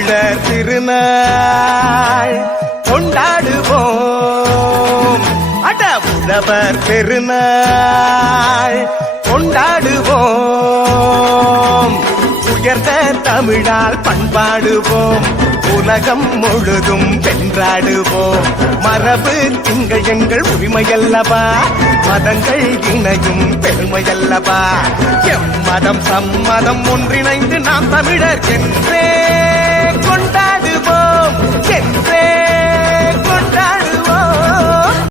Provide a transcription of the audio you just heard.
தமிழர் திருநாள் கொண்டாடுவோம். அட உழவர் பெருநாள் கொண்டாடுவோம். உயர்ந்த தமிழால் பண்பாடுவோம். உலகம் முழுதும் வென்றாடுவோம். மரபு திங்கள் எங்கள் உரிமையல்லவா, மதங்கள் இணையும் பெருமையல்லவா. எம்மதம் சம்மதம் ஒன்றிணைந்து நாம் தமிழர் என்றே கொண்டாடுவோம்.